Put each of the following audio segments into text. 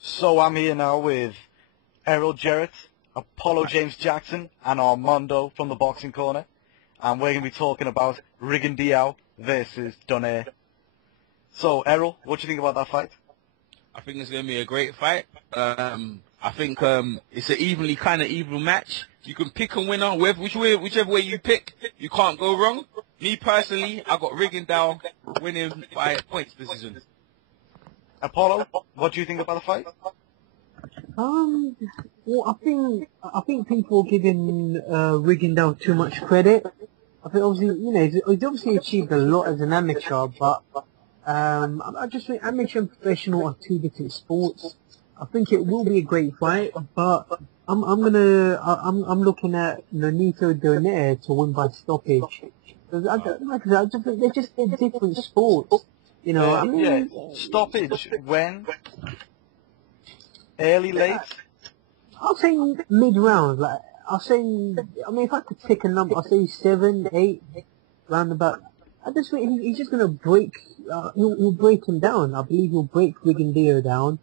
So I'm here now with Errol Jarrett, Apollo James Jackson, and Armando from the Boxing Corner. And we're going to be talking about Rigondeaux versus Donaire. So, Errol, what do you think about that fight? I think it's going to be a great fight. I think it's an even match. You can pick a winner, whichever way you pick, you can't go wrong. Me personally, I got Rigondeaux winning by points decision. Apollo, what do you think about the fight? Well, I think people are giving Rigondeaux too much credit. I think obviously, he's obviously achieved a lot as an amateur, but I just think amateur and professional are two different sports. I think it will be a great fight, but I'm looking at Nonito Donaire to win by stoppage. I just think they're different sports. Yeah, stoppage when? Early, late? I'll say mid-round. If I could pick a number, I'll say 7, 8, roundabout. I just think he's just gonna break. He'll break him down. I believe he'll break Rigondeaux down,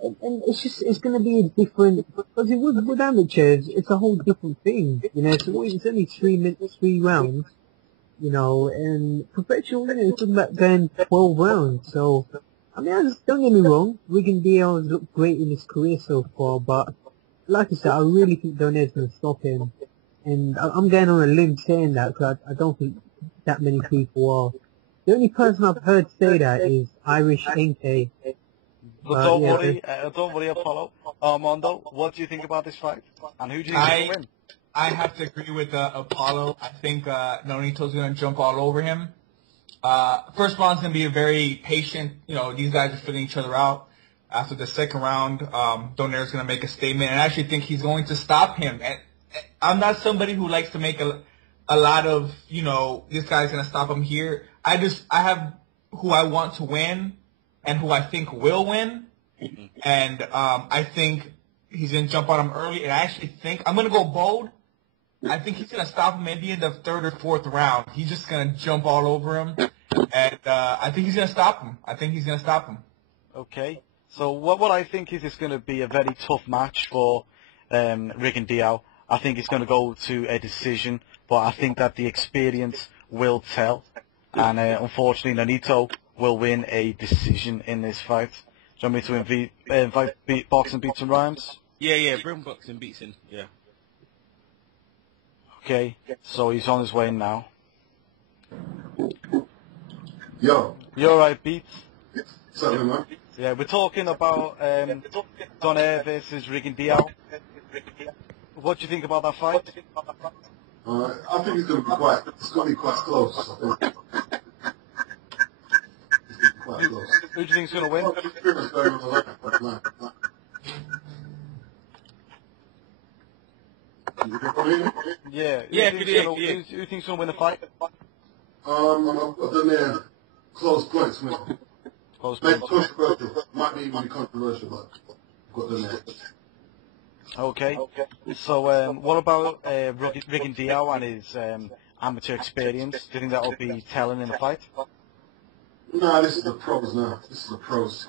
and it's gonna be a different. Because with amateurs, it's a whole different thing. It's only 3 minutes, 3 rounds. And professional, it's about going 12 rounds. So, don't get me wrong, Rigondeaux has looked great in his career so far, but like I said, I really think Donaire's going to stop him. And I'm going on a limb saying that because I don't think that many people are. The only person I've heard say that is Irish NK. But don't worry, Apollo. Armando, what do you think about this fight? And who do you think will win? I have to agree with Apollo. I think Nonito's going to jump all over him. First round's going to be a very patient. These guys are filling each other out. After the second round, Donaire's going to make a statement, and I actually think he's going to stop him. And I'm not somebody who likes to make a lot of, this guy's going to stop him here. I have who I want to win and who I think will win. And I think he's going to jump on him early. And I actually think, I'm going to go bold. I think he's going to stop him maybe in the 3rd or 4th round. He's just going to jump all over him. And I think he's going to stop him. Okay. So what I think is it's going to be a very tough match for Rigondeaux. I think it's going to go to a decision, but I think that the experience will tell. And unfortunately, Nonito will win a decision in this fight. Do you want me to invite Boxing Beats and Rhymes? Yeah, bring Boxing Beats in, yeah. Okay, so he's on his way now. Yo. You alright, Beats? What's up, man? Yeah, we're talking about Donaire versus Rigondeaux. What do you think about that fight? I think it's going to be quite close. I think. Quite close. Who do you think is going to win? Yeah. Who thinks will win the fight? I've done there close points, man. Close Maybe points. controversial. Might be even controversial, but got done there. Okay. So, what about Rigondeaux and his amateur experience? Do you think that will be telling in the fight? Nah, this is the pros now. This is the pros.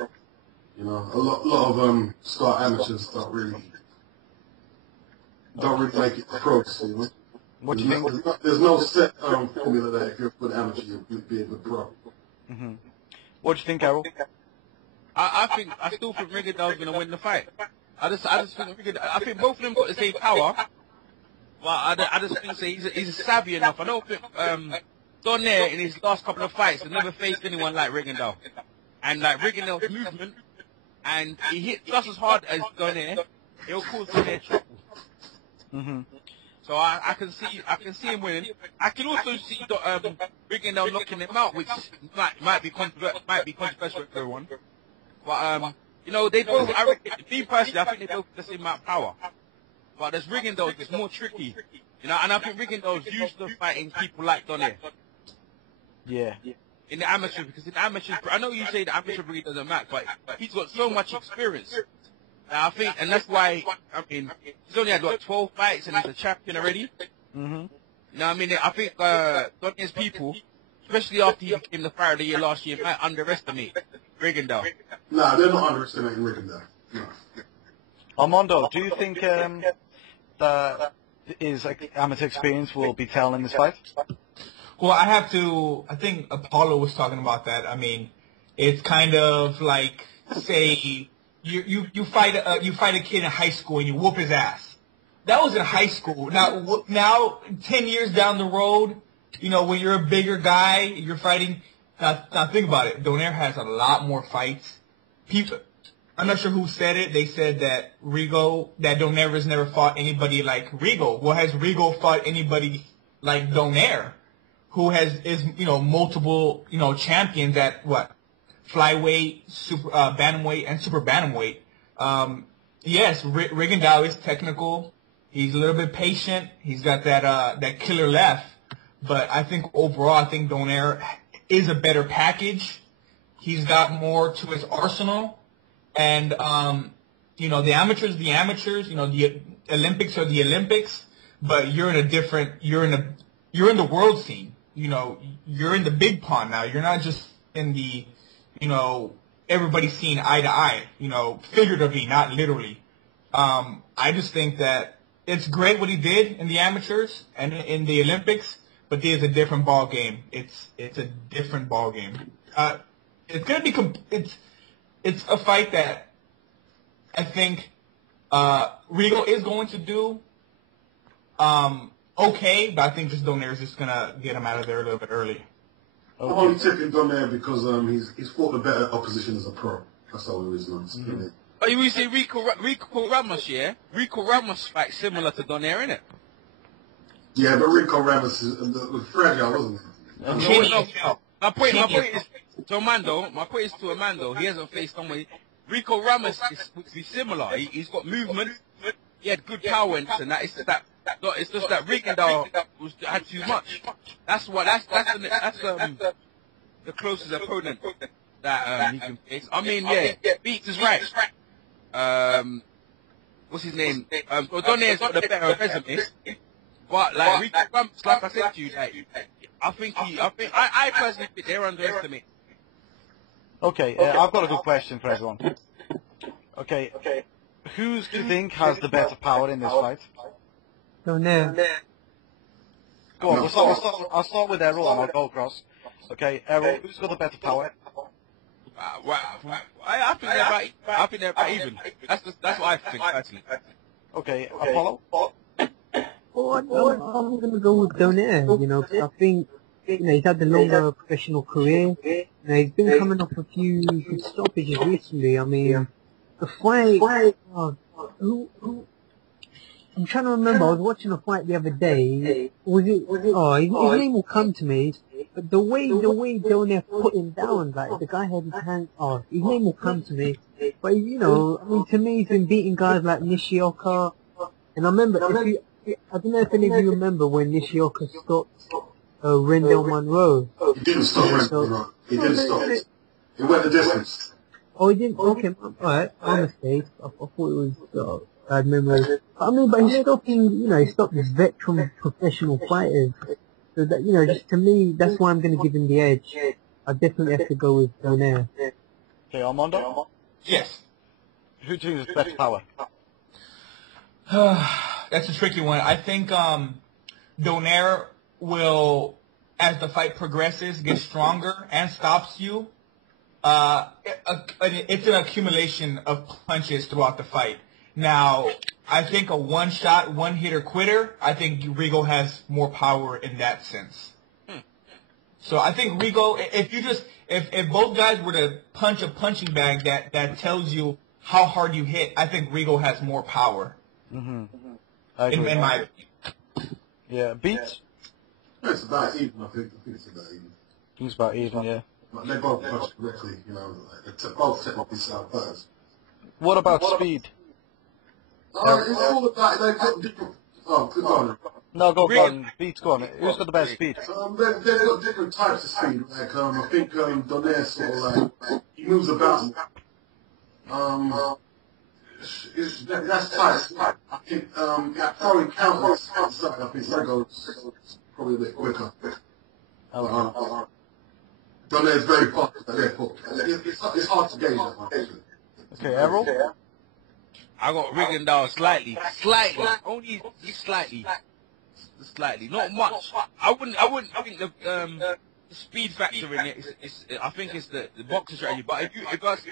A lot of start amateurs don't really make it pros. What do you think? There's no set formula that if you're a good amateur, you'll be a good pro. Mm-hmm. What do you think, Errol? I still think Rigondeaux's going to win the fight. I think both of them got the same power, but I just think he's savvy enough. I don't think Donaire in his last couple of fights has never faced anyone like Rigondeaux, and like Rigondeaux's movement, and he hit just as hard as Donaire, it'll cause Donaire trouble. Mm-hmm. So I can see him winning. I can also see Rigondeaux knocking him out, which might be controversial for everyone. But they both. Me personally, I think they both have the same amount of power. But there's Rigondeaux that's more tricky, and I think Rigondeaux's used to fighting people like Donaire. Yeah. In the amateur, because in the amateur, I know you say the amateur breed doesn't match, but he's got so much experience. I think, and that's why, he's only had, 12 fights and he's a champion already. Mm-hmm. I think, Donaire's people, especially after he became the fighter of the year last year, might underestimate Rigondeaux. Nah, they're not underestimating Rigondeaux. No. Armando, do you think that his amateur experience will be telling in this fight? Well, I think Apollo was talking about that. I mean, it's kind of like, say, you fight a kid in high school and you whoop his ass. That was in high school. Now 10 years down the road, when you're a bigger guy, you're fighting. Now think about it. Donaire has a lot more fights. I'm not sure who said it. They said that Donaire has never fought anybody like Rigo. Well, has Rigo fought anybody like Donaire, who is multiple champions at what? Flyweight, super bantamweight, and super bantamweight. Yes, Rigondeaux is technical. He's a little bit patient. He's got that killer left. But I think overall, Donaire is a better package. He's got more to his arsenal. And the amateurs, the Olympics are the Olympics. But you're in the world scene. You're in the big pond now. You're not just in the everybody's seeing eye to eye, figuratively, not literally. I just think that it's great what he did in the amateurs and in the Olympics, but there's a different ball game. It's a different ball game. It's gonna be it's a fight that I think Rigo is going to do okay, but I think just Donaire is just gonna get him out of there a little bit early. I'm only tipping Donaire because he's fought the better opposition as a pro. That's the only reason I'm saying it. Oh, you say Rico Ramos, yeah? Rico Ramos fight similar to Donaire, innit? Yeah, but Rico Ramos was fragile, wasn't he? No. My point is to Amando. He hasn't faced somebody. Rico Ramos would be similar. He's got movement. He had good power and that. It's just that Rigondeaux had too much. That's the closest opponent that he can face. I mean, yeah, Beats is right. What's his name? Donaire's got the better resume, but like Rico Ramos, like I said to you, I personally think they're underestimated. Okay, I've got a good question for everyone. Okay, who do you think has the better power in this fight? Donaire. Go on, I'll start with Errol and I'll go across. Okay, Errol, who's got the better power? I think they're about even. That's what I think personally. Okay, Apollo? Well, I'm going to go with Donaire, because I think, he's had the longer professional career. He's been coming off a few good stoppages recently. I mean, the fight, I'm trying to remember, I was watching a fight the other day. His name will come to me. But the way Donaire put him down, like, the guy had his hand, his name will come to me. But, to me, he's been beating guys like Nishioka. And I remember, I don't know if any of you remember when Nishioka stopped Rendell Monroe. He didn't stop Rendell Monroe. He didn't stop it. He went the distance. Oh, he didn't? Okay, alright, my mistake. I thought it was bad memory. But he's stopping, he stopped these veteran professional fighters. So that, just to me, that's why I'm going to give him the edge. I definitely have to go with Donaire. Okay, Armando? Yes. Who do you think has better power? That's a tricky one. I think Donaire will, as the fight progresses, get stronger and stops you. It's an accumulation of punches throughout the fight. Now, I think a one-shot, one-hitter quitter, I think Rigo has more power in that sense. So I think Rigo, if both guys were to punch a punching bag that tells you how hard you hit, I think Rigo has more power. Mm-hmm. In my opinion. Yeah, Beats? It's about even, I think it's about even. It's about even, yeah. But they both punch correctly, both technically sound fighters. What about speed? It's all about, they've got different, good on. No, go on. Beats, go on. Who's got the best speed? They've got different types of speed. Like, I think Donaire sort of like, he moves about. That's tight. I think throwing counters and stuff, I think Rigo's probably a bit quicker. Donaire's very fast at their foot. It's hard to gauge that one. Okay, Errol? I got Rigondeaux slightly, only just slightly, not much. I wouldn't think the speed factor in it I think it's the boxing strategy. But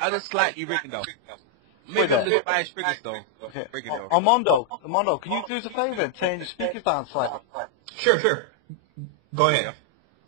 I just slightly Rigondeaux. Maybe I'm just biased Rigondeaux. Okay. Rigondeaux. Armando, can you do us a favour and turn your speakers down slightly? Sure. Go ahead.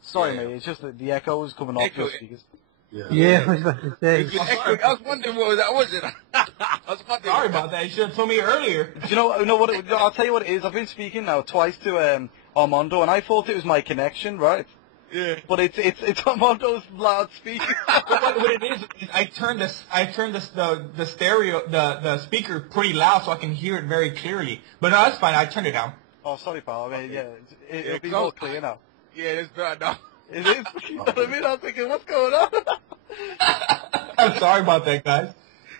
Sorry, mate, it's just that the echo is coming off your speakers. Yeah, I was about to say. I was wondering what that was. I was wondering. Sorry about that. You should have told me earlier. Do you know what? I'll tell you what it is. I've been speaking now twice to Armando, and I thought it was my connection, right? Yeah. But it's Armando's loudspeaker. What it is I turned the stereo the speaker pretty loud so I can hear it very clearly. But no, that's fine. I turned it down. Oh, sorry, pal. I mean, yeah, it'll be more clear now. Yeah, it's better now. It is. You know what I mean? I was thinking, what's going on? I'm sorry about that, guys.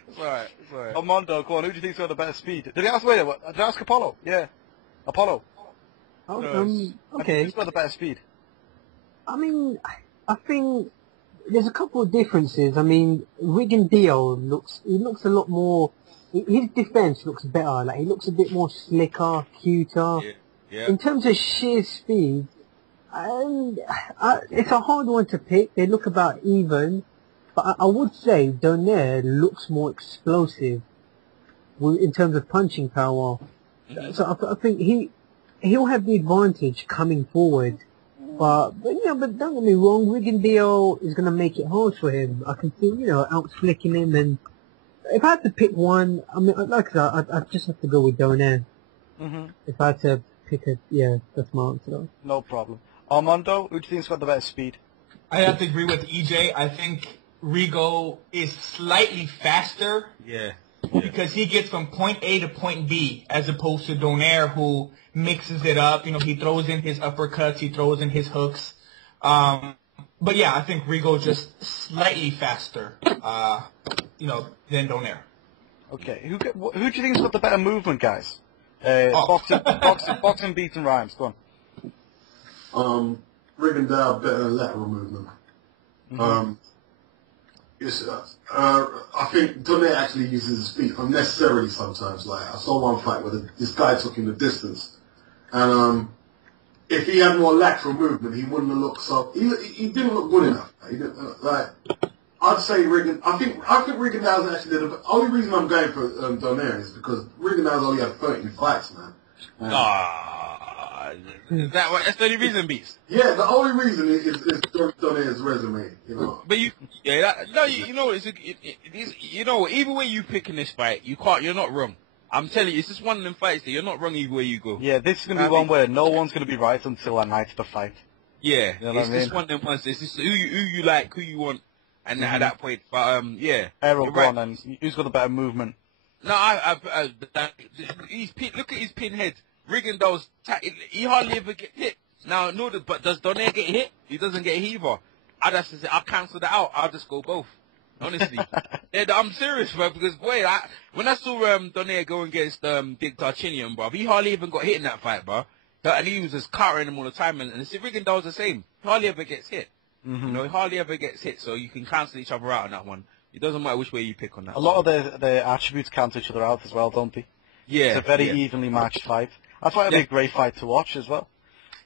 It's alright. Armando, go on. Who do you think's got the better speed? Did he ask? Wait, what? Did I ask Apollo? Yeah, Apollo. Okay. Who's got the better speed? I mean, I think there's a couple of differences. I mean, Rigondeaux looks a lot more. His defense looks better. Like, he looks a bit more slicker, cuter. Yeah. In terms of sheer speed, it's a hard one to pick. They look about even, but I would say Donaire looks more explosive in terms of punching power. Mm-hmm. So I think he'll have the advantage coming forward. But don't get me wrong, Rigondeaux is going to make it hard for him. I can see, out-flicking him, and if I had to pick one, I mean, like I said, I'd just have to go with Donaire. Mm-hmm. If I had to pick that's my answer. No problem. Armando, who do you think's got the better speed? I have to agree with EJ. I think Rigo is slightly faster. Yeah. Because he gets from point A to point B, as opposed to Donaire, who mixes it up. He throws in his uppercuts, he throws in his hooks. But yeah, I think Rigo just slightly faster, than Donaire. Okay, who do you think's got the better movement, guys? Boxing beats and rhymes. Go on. Rigondeaux better lateral movement. Mm-hmm. I think Donaire actually uses his feet unnecessarily sometimes. Like, I saw one fight where this guy took him the distance, and if he had more lateral movement, he wouldn't have looked so. He didn't look good enough. He didn't, I'd say I think Rigondeaux's actually the only reason I'm going for Donaire is because Rigondeaux's only had 13 fights, man. That's the only reason, Beats. Yeah, the only reason is Donaire's resume, But either way you pick in this fight, you're not wrong. I'm telling you, it's just one of them fights that you're not wrong either way you go. Yeah, this is going to be one where no one's going to be right until that night's the fight. Yeah, you know it's just one of them ones. It's just who you like, who you want, and at that point, but yeah. Errol, go right. on, and who's got the better movement? No, look at his pinhead. Rigondeaux's he hardly ever get hit. Now, but does Donaire get hit? He doesn't get hit either. I'll cancel that out. I'll just go both. Honestly. I'm serious, bro, because, boy, when I saw Donaire go against Big Tarchinian, bro, he hardly even got hit in that fight, bro. And he was just countering him all the time. And Rigondeaux's the same. He hardly ever gets hit. Mm-hmm. He hardly ever gets hit, so you can cancel each other out on that one. It doesn't matter which way you pick on that. A lot of their attributes cancel each other out as well, don't they? Yeah. It's a very evenly matched fight. That's why it'll be a great fight to watch as well.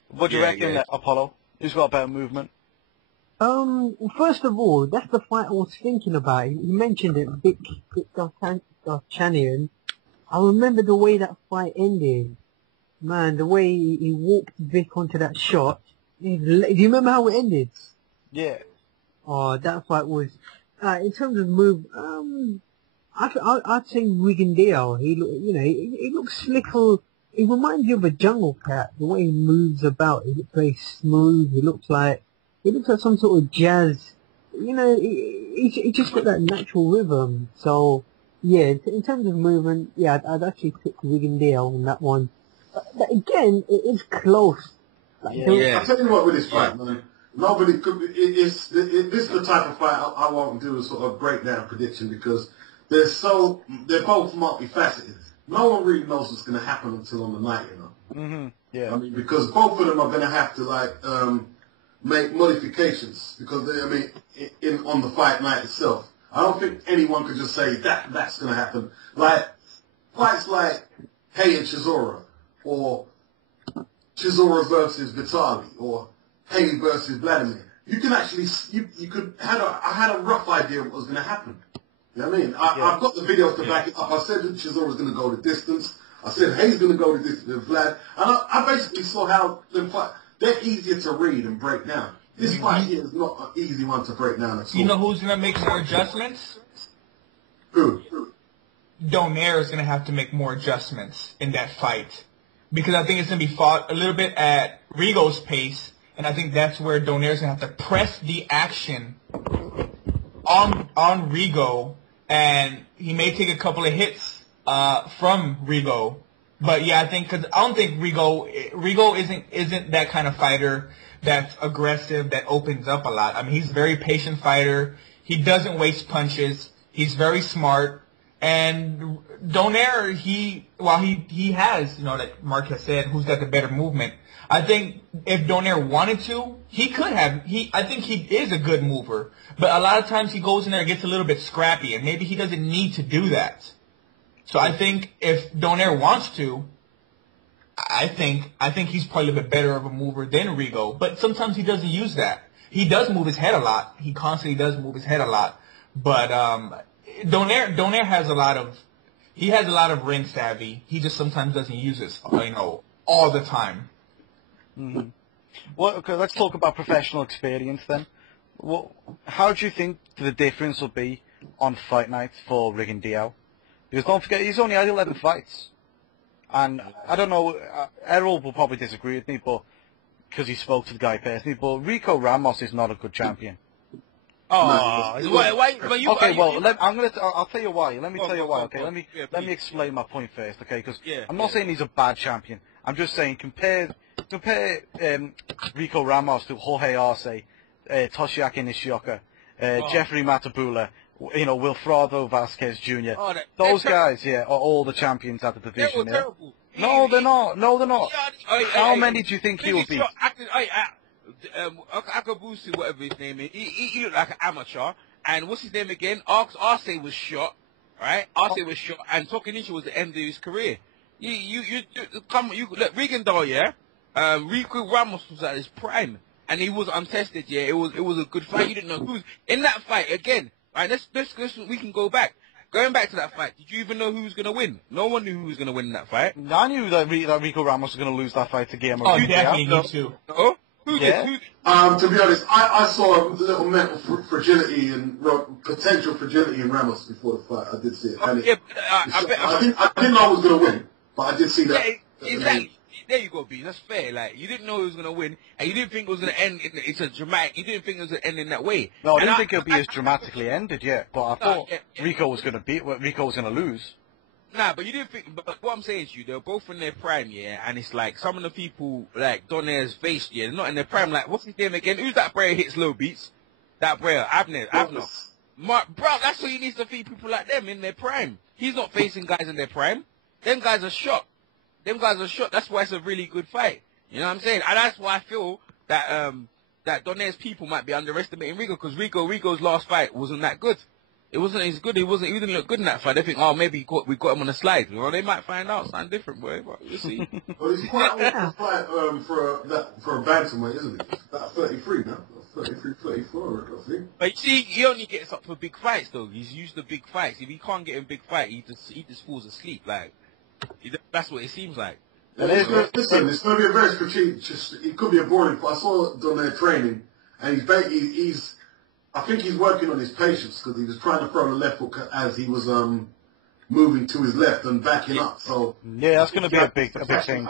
What do you reckon, Apollo? Who's got better movement? First of all, that's the fight I was thinking about. You mentioned it, Big Darchanian. I remember the way that fight ended. Man, the way he walked Vic onto that shot. Do you remember how it ended? Yeah. Oh, that fight was... in terms of move, I'd say Rigondeaux. He looks slicker. He reminds you of a jungle cat. The way he moves about, he looks very smooth. He looks like some sort of jazz. He just got that natural rhythm. So, yeah, in terms of movement, yeah, I'd actually pick Rigondeaux on that one. But again, it is close. I'll tell you what with this fight, man. Nobody could be, this is the type of fight I won't do a sort of breakdown prediction because they're both multifaceted. No one really knows what's going to happen until on the night, Mm-hmm. Yeah. I mean, because both of them are going to have to make modifications because on the fight night itself. I don't think anyone could just say that's going to happen. Like fights like Hey and Chisora, or Chisora versus Vitali, or Hey versus Vladimir, you can actually, I had a rough idea of what was going to happen. You know what I mean? I've got the videos to back it up. I said that Chisora was going to go the distance. I said Hay's going to go the distance with Vlad. And I basically saw how them fight. They're easier to read and break down. This fight here is not an easy one to break down at all. You know who's going to make more adjustments? Who? Donaire is going to have to make more adjustments in that fight. Because I think it's going to be fought a little bit at Rigo's pace. And I think that's where Donaire's going to have to press the action on Rigo. And he may take a couple of hits from Rigo. But yeah, I don't think Rigo isn't that kind of fighter that's aggressive, that opens up a lot. I mean, he's a very patient fighter. He doesn't waste punches. He's very smart. And Donaire, he has, like Mark has said, who's got the better movement. I think if Donaire wanted to, he could have. I think he is a good mover. But a lot of times he goes in there and gets a little bit scrappy, and maybe he doesn't need to do that. So I think if Donaire wants to, I think he's probably a bit better of a mover than Rigo. But sometimes he doesn't use that. He does move his head a lot. He constantly does move his head a lot. But Donaire has a lot of ring savvy. He just sometimes doesn't use it, all the time. Mm-hmm. Well, okay, let's talk about professional experience then. How do you think the difference will be on fight night for Rigondeaux? Because don't forget, he's only had 11 fights. And I don't know, Errol will probably disagree with me, but because he spoke to the guy personally, but Rico Ramos is not a good champion. Oh, why? I'll tell you why. Let me tell you why. Okay, let me explain my point first. Okay, because I'm not saying he's a bad champion. I'm just saying compare Rico Ramos to Jorge Arce, Toshiaki Nishioka, Jeffrey Matabula, Wilfredo Vasquez Jr. Those guys, are all the champions at the division. They were terrible. No, they're not. No, they're not. How many do you think he will beat? Akabusi, whatever his name is, he looked like an amateur. And what's his name again? Arce was shot, right? Arce was shot, and Tokenichi was the end of his career. Look, Rigondeaux, Rico Ramos was at his prime, and he was untested. It was a good fight. You didn't know who's in that fight again. Right? We can go back. Going back to that fight, did you even know who was going to win? No one knew who was going to win in that fight. I knew that Rico Ramos was going to lose that fight to Guillermo Rigondeaux. Definitely me too. Oh? Who did? To be honest, I saw a little mental fragility and potential fragility in Ramos before the fight. I did see it. And I didn't know I was going to win, but I did see that. Exactly. There you go, B. That's fair. Like, you didn't know who was going to win, and you didn't think it was going to end. You didn't think it was going to end in that way. No, I didn't think it would be as dramatically ended yet. But I thought Rico was going to lose. Nah, but you didn't think. But what I'm saying to you, they're both in their prime, and it's like some of the people like Donaire's face, they're not in their prime. Like, what's his name again? Who's that player hits low beats? That player, Abner. Bro, that's why he needs to feed people like them in their prime. He's not facing guys in their prime. Them guys are shot. That's why it's a really good fight. You know what I'm saying? And that's why I feel that that Donaire's people might be underestimating Rigo, because Rigo's last fight wasn't that good. It wasn't as good. He didn't look good in that fight. They think, maybe we got him on a slide. Well, they might find out something different, boy. But we'll see. Well, he's quite old to fight for a bantamweight, isn't he? About 33 now. 33, 34, I think. But you see, he only gets up for big fights, though. He's used to big fights. If he can't get in big fight, he just falls asleep. Like, that's what it seems like. Listen, it's going to be a very strategic. It could be a boring fight. I saw Donaire training, and I think he's working on his patience, because he was trying to throw the left hook as he was moving to his left and backing up. So that's going to be a big thing.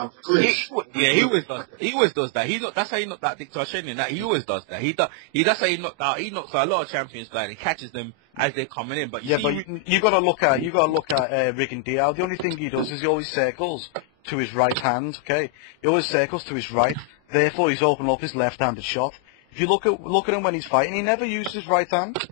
He always does that. That's how he knocked out Dictor Shenin. He always does that. That's how he knocks out a lot of champions. Like, he catches them as they're coming in. But you got to look at Rigondeaux. The only thing he does is he always circles to his right hand. Okay, he always circles to his right. Therefore, he's opening up his left-handed shot. If you look at him when he's fighting, he never uses his right hand.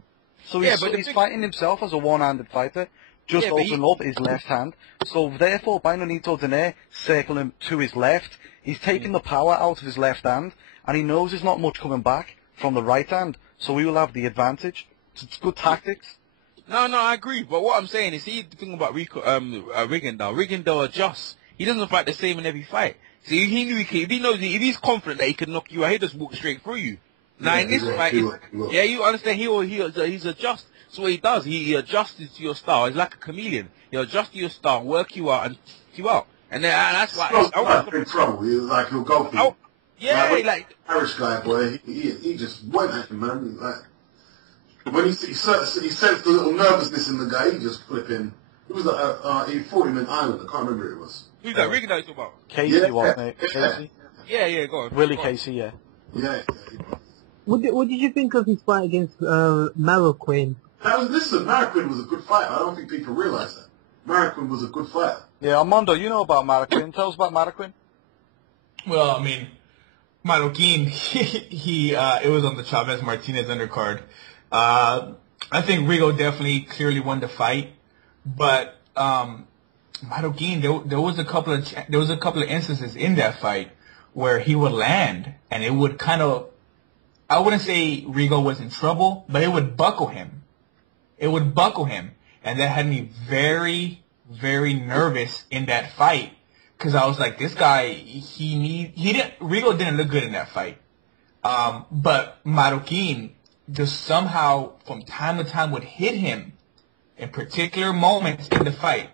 So he's fighting himself as a one-handed fighter, just opening up his left hand. So therefore, by Nonito Donaire circling to his left, he's taking the power out of his left hand, and he knows there's not much coming back from the right hand, so he will have the advantage. It's good tactics. No, I agree. But what I'm saying is, see the thing about Rigondeaux. Rigondeaux adjusts. He doesn't fight the same in every fight. See, he knew if he knows, if he's confident that he can knock you out, he just walk straight through you. Now in this fight, yeah, you understand. He's adjust. So what he does, he adjusts to your style. He's like a chameleon. He'll adjust to your style, work you out, and take you out. And then and that's why. He's in trouble. He'll go for you. Yeah, like Irish guy, boy. He just went at him, man. Like when he sensed the little nervousness in the guy, he just flipping. It was he fought him in Ireland. I can't remember who it was. Who's that? Rigondeaux talking about? Casey, wasn't it? Casey. Yeah, go on. Willie Casey, yeah. Yeah. What did you think of his fight against Marroquin? Marroquin was a good fighter. I don't think people realise that. Marroquin was a good fighter. Yeah, Armando, you know about Marroquin. Tell us about Marroquin. Well, I mean, Marroquin, he it was on the Chavez Martinez undercard. I think Rigo definitely clearly won the fight, but Marroquin, there was a couple of instances in that fight where he would land and it would kind of, I wouldn't say Rigo was in trouble, but it would buckle him. And that had me very, very nervous in that fight. Cause I was like, this guy, Rigo didn't look good in that fight. But Marroquin just somehow from time to time would hit him in particular moments in the fight.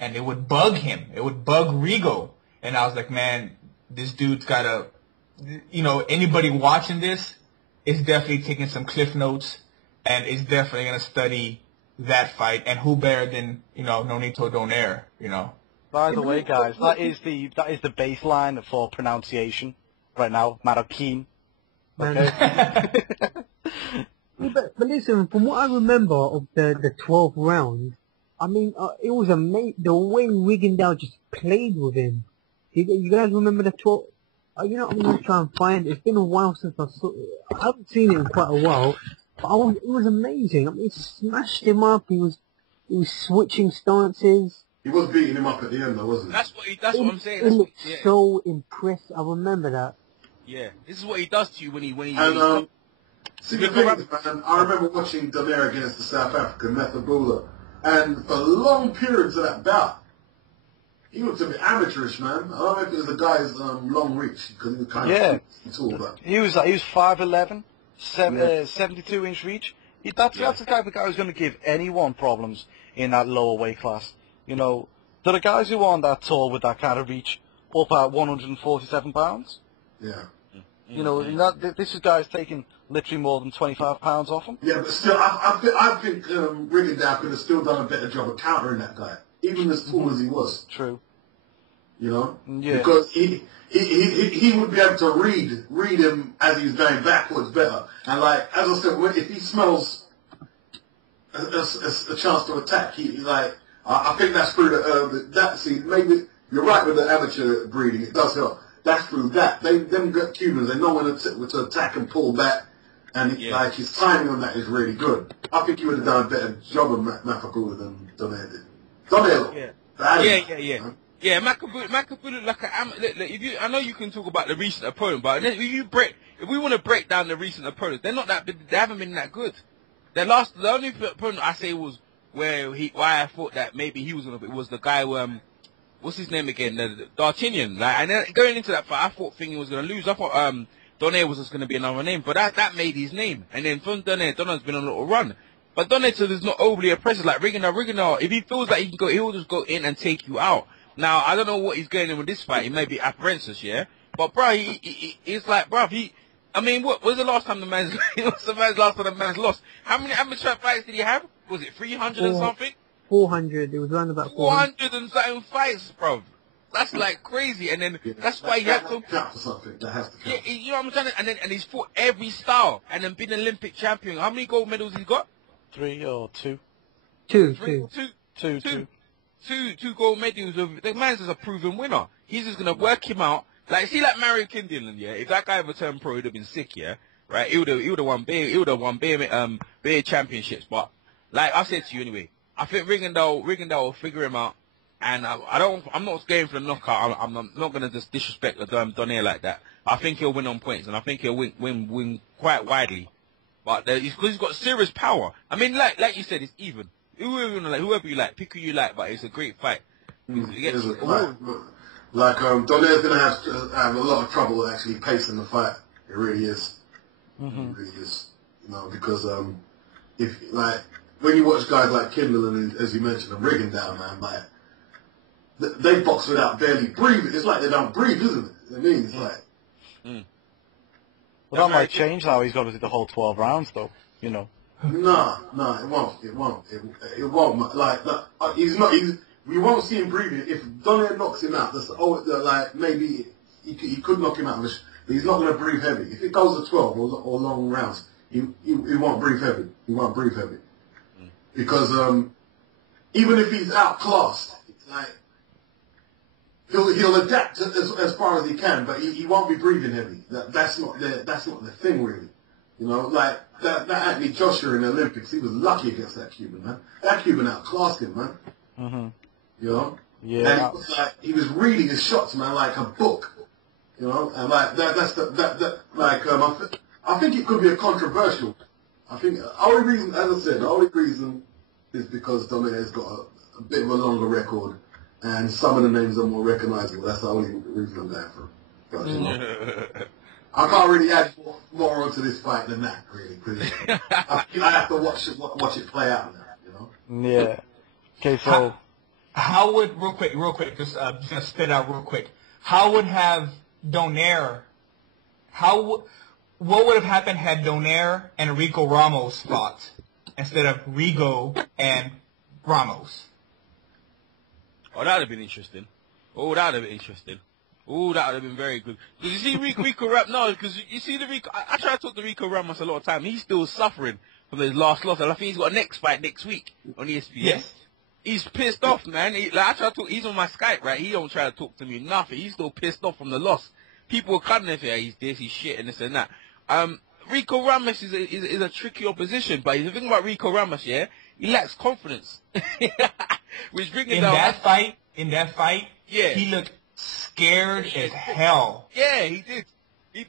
And it would bug him. It would bug Rigo. And I was like, man, this dude's gotta, anybody watching this is definitely taking some cliff notes and is definitely gonna study that fight. And who better than, Nonito Donaire, By the way, guys, that is the baseline for pronunciation right now. Marroquin. Okay. But listen, from what I remember of the 12th round, I mean, it was amazing the way Rigondeaux just played with him. You guys remember the 12th? I'm gonna try and find it. It's been a while since I haven't seen it in quite a while. But it was amazing. I mean, he smashed him up. He was switching stances. He was beating him up at the end, though, wasn't he? That's what I'm saying. He looked so impressed. I remember that. Yeah, this is what he does to you when he. And see the thing, man. I remember watching Donaire against the South African Methabula, and for long periods of that bout, he looked a bit amateurish, man. I don't know if it was the guy's long reach because he was kind of tall, but He was 5'11", 72-inch reach. That's the type of guy who's going to give anyone problems in that lower weight class. There are guys who aren't that tall with that kind of reach up at 147 pounds. yeah. This is guys taking literally more than 25 pounds off him. Yeah, but still, I think Rigondeaux could have still done a better job of countering that guy, even as tall as he was. True. Yeah. Because he would be able to read him as he's going backwards better. And like as I said, if he smells a chance to attack, I think that's through see, maybe you're right with the amateur breeding. It does help. That's through that. Them Cubans, they know when to attack and pull back, and his timing on that is really good. I think he would have done a better job of Mafabula than Donaire did. Donaire, Yeah, Macabulu like I know you can talk about the recent opponent, but if we want to break down the recent opponents, they're not that. They haven't been that good. The only opponent I say was why I thought that maybe he was gonna. It was the guy what's his name again? The D'Artagnan. And then going into that fight, I thought Thingy was gonna lose. I thought Donaire was just gonna be another name, but that made his name. And then from Donaire's been on a little run. But Donaire is not overly oppressive like Rigondeaux. If he feels like he can go, he'll just go in and take you out. Now, I don't know what he's going in with this fight. He may be apprehensive, yeah? But, bro, it's like, bro, what was the last time the man's lost? How many amateur fights did he have? Was it 300 and something? 400. It was around about 400 and something fights, bro. That's like crazy. And then that's why he had to count for something. That has to count. Yeah, you know what I'm saying? And he's fought every style and then been Olympic champion. How many gold medals he got? 3 or 2? 2. 2 gold medals. The man's just a proven winner. He's just gonna work him out. Like Mario Kindle, yeah. If that guy ever turned pro, he'd have been sick, yeah. Right? He would have won beer championships. But like I said to you anyway, I think Rigondeaux will figure him out. And I'm not going for the knockout. I'm not gonna just disrespect Donaire like that. I think he'll win on points, and I think he'll win quite widely. But because he's got serious power. I mean, like you said, it's even. Whoever you like, pick who you like, but it's a great fight. Donaire's gonna have a lot of trouble actually pacing the fight. It really is. It really is. Because if when you watch guys like Kindle and, as you mentioned, and Rigondeaux, man, they box without barely breathing. It's like they don't breathe, isn't it? I mean, it's like. Well, that might change now. He's got to do the whole 12 rounds, though. No, it won't. It won't. We won't see him breathing. If Donaire knocks him out, maybe he could knock him out, but he's not going to breathe heavy. If it goes to 12 or long rounds, he won't breathe heavy. He won't breathe heavy. Because even if he's outclassed, he'll adapt as far as he can, but he won't be breathing heavy. That's not the thing, really. That athlete Joshua in the Olympics, he was lucky against that Cuban, man. That Cuban outclassed him, man. Yeah. And he was reading his shots, man, like a book. And I think it could be a controversial. I think the only reason is because Donaire's got a bit of a longer record, and some of the names are more recognizable. That's the only reason I'm going for. But, I can't really add more onto this fight than that, really, because I have to watch it play out now, Yeah. Okay, so how would real quick, just gonna spit out real quick. How would have Donaire? What would have happened had Donaire and Rico Ramos fought instead of Rigo and Ramos? Oh, that would have been interesting. Oh, that would have been very good. Because you see Rico Ramos, no, because you see the Rico, I try to talk to Rico Ramos a lot of time. He's still suffering from his last loss, and I think he's got a next fight next week on ESPN. Yes. He's pissed off, man. I try to talk, he's on my Skype, right? He don't try to talk to me nothing. He's still pissed off from the loss. People are cutting him, he's this, he's shit, and this and that. Rico Ramos is a tricky opposition, but the thing about Rico Ramos, he lacks confidence. Which in that fight, he looked scared as hell. Yeah, he did.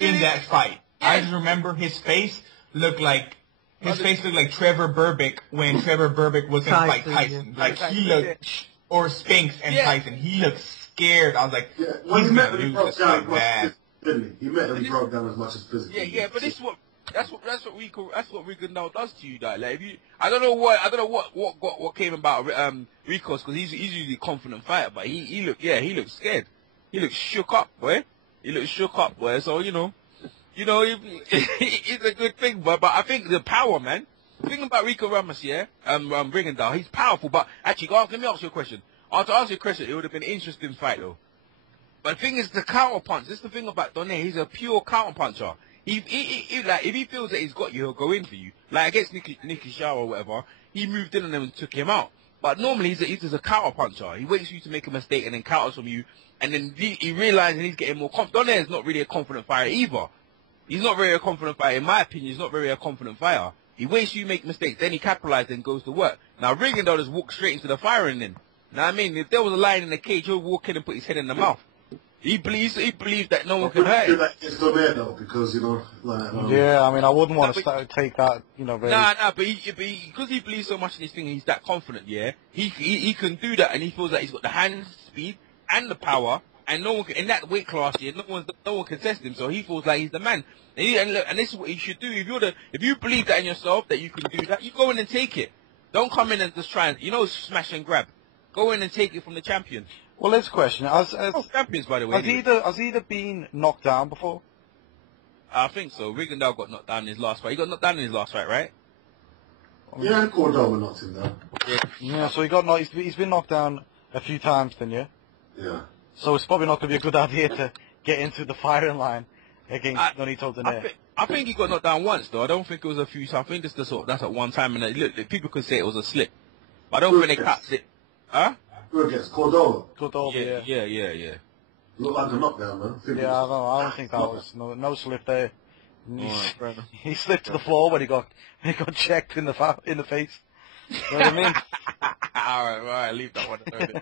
In that fight. Yeah. I just remember his face looked like Trevor Berbick when Trevor Berbick was going to fight Tyson. He looked, or Spinks and Tyson. He looked scared. I was like, when he met him, he broke down as much as didn't he? He met him, he broke down as much as physically. Yeah, but that's what Rigondeaux does to you, like I don't know what came about Rico's, because he's usually a confident fighter, but he looked scared. He looked shook up, boy. So it's a good thing, but I think the power, man. The thing about Rico Ramos, Rigondeaux, he's powerful, but actually, let me ask you a question. To answer your question, it would have been an interesting fight, though. But the thing is, the counter punch. This is the thing about Donaire. He's a pure counter puncher. If he feels that he's got you, he'll go in for you. Like against Nicky Shaw or whatever, he moved in on him and took him out. But normally he's just a counter puncher. He waits for you to make a mistake and then counters from you, and then he realizes he's getting more confident. Donaire is not really a confident fighter either. He's not very a confident fighter, in my opinion. He's not very a confident fighter. He waits for you to make mistakes, then he capitalizes and goes to work. Now Rigondeaux just walks straight into the firing then. Now I mean, if there was a lion in the cage, he'll walk in and put his head in the mouth. He believes that no one can hurt him. It's Donaire though, because yeah, I mean, I wouldn't want to take that, very... but because he believes so much in his thing, he's that confident, he can do that, and he feels that he's got the hand speed and the power, and no one can, in that weight class, no one can test him, so he feels like he's the man. And this is what he should do. If you believe that in yourself, that you can do that, you go in and take it. Don't come in and just try and, smash and grab. Go in and take it from the champion. Well, let's question. Champions, by the way. Has either been knocked down before? I think so. Rigondeaux got knocked down in his last fight. He got knocked down in his last fight, right? Yeah, and Cordoba knocked him down. Yeah, so he's been knocked down a few times then, yeah? Yeah. So it's probably not going to be a good idea to get into the firing line against Nonito Donaire. I think he got knocked down once, though. I don't think it was a few times. I think that's at one time. And look, people could say it was a slip. But I don't think they cut it. Huh? Who against? Cordoba. Yeah. Looked like a knockdown, man. I don't think that was no slip there. He slipped to the floor when he got checked in the face. You know what I mean? all right, leave that one alone.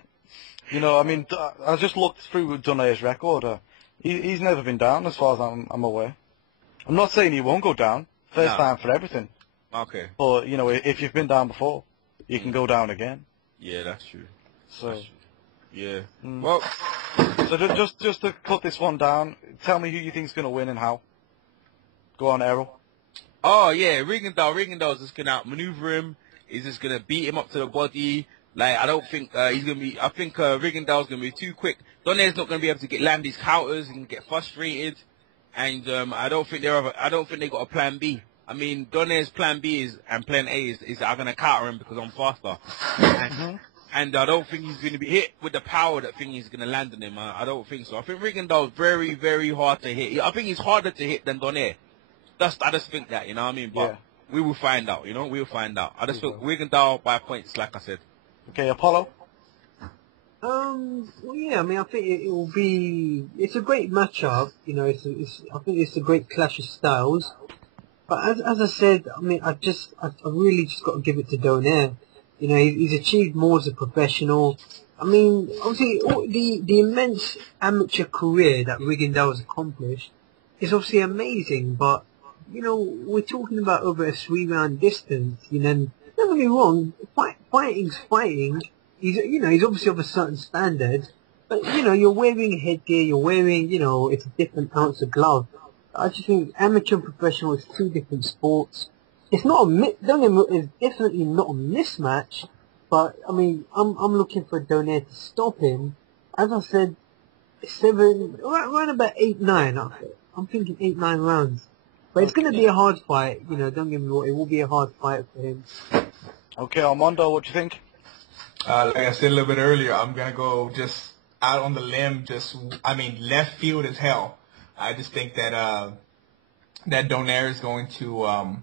I mean, I just looked through Donaire's record. He's never been down, as far as I'm aware. I'm not saying he won't go down, First Nah. time for everything. Okay. But, you know, if you've been down before, you can go down again. Yeah, that's true. So, Yeah. Mm. Well, so just to cut this one down, tell me who you think's going to win and how. Go on, Errol. oh yeah, Rigondeaux's just gonna outmaneuver him. He's just gonna beat him up to the body. Like I don't think he's gonna be. I think Rigondeaux's gonna be too quick. Donaire's not gonna be able to land these counters and get frustrated. And I don't think they got a plan B. I mean, Donaire's plan B and plan A is I'm gonna counter him because I'm faster. And I don't think he's going to be hit with the power that thing is going to land on him. I don't think so. I think Rigondeaux is very, very hard to hit. I think he's harder to hit than Donaire. I just think that, you know what I mean? But we will find out, you know? We'll find out. I just think Rigondeaux by points, like I said. Okay, Apollo? Well, yeah, I mean, I think it will be, it's a great matchup, you know, I think it's a great clash of styles. But as I said, I mean, I really just got to give it to Donaire. You know, he's achieved more as a professional. I mean, obviously, the immense amateur career that Rigondeaux has accomplished is obviously amazing, but, you know, we're talking about over a 3-round distance, you know, and don't get me wrong, fighting's fighting. He's obviously of a certain standard, but, you know, you're wearing headgear, you know, it's a different ounce of glove. I just think amateur and professional is two different sports. It's not it's definitely not a mismatch, but I mean, I'm looking for Donaire to stop him. As I said, around about 8-9. I'm thinking 8-9 rounds. But it's going to be a hard fight, you know. Don't get me wrong, it will be a hard fight for him. Okay, Armando, what do you think? Like I said a little bit earlier, I'm gonna go just out on the limb. Left field as hell. I just think that that Donaire is going to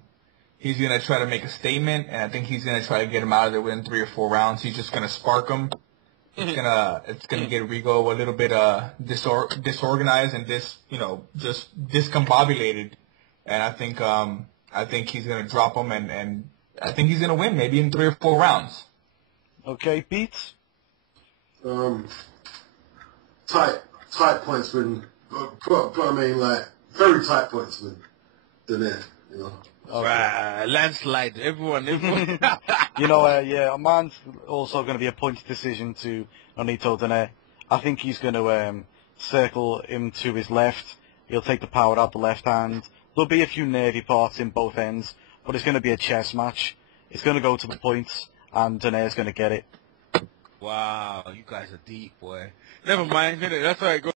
he's going to try to make a statement, and I think he's going to try to get him out of there within 3 or 4 rounds. He's just going to spark him. It's gonna get Rigo a little bit disorganized and just discombobulated. And I think he's going to drop him, and I think he's going to win maybe in 3 or 4 rounds. Okay, Pete. Tight points win. I mean, like very tight points win. Donaire, you know. Landslide, everyone. You know, mine's also going to be a points decision to Nonito Donaire. I think he's going to circle him to his left. He'll take the power out the left hand. There'll be a few nervy parts in both ends, but it's going to be a chess match. It's going to go to the points, and Donaire's going to get it. Wow, you guys are deep, boy. Never mind. That's how it goes.